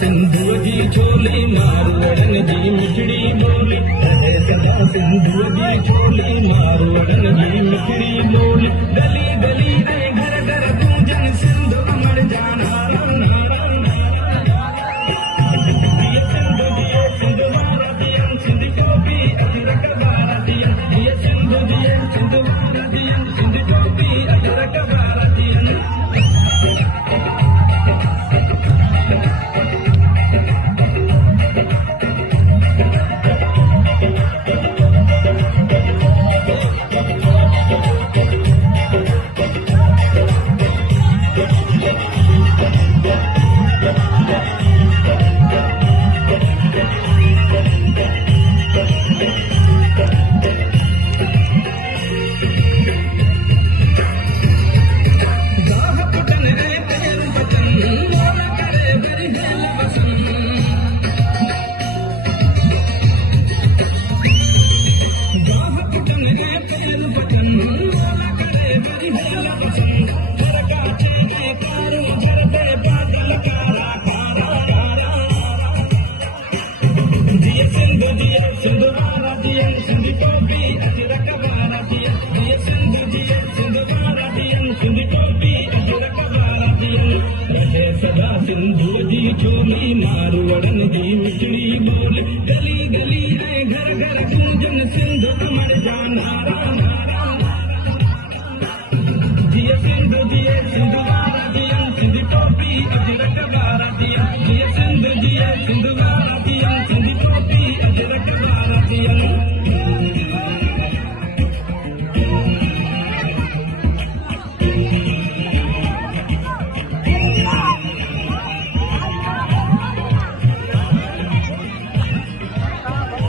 सिंधु जी छोली मारवड़न जी मिठड़ी बोली, रहे सदा सिंधु जी छोली मारवड़न जी मिठड़ी बोली। गली गली रे घर घर गूंजन सिंधु अमर जान हारा नारा ये सिंधु दिए सिंधु मारा दियन सिंधु टोपी अजरक बारा दियन, ये सिंधु दिए सिंधु मारा दियन सिंधु टोपी अजरक बारा दियन। सिंधु जी छोली मारवड़न जी मिठड़ी बोली, गली गली रे घर घर गूंजन सिंधु अमर जान हारा।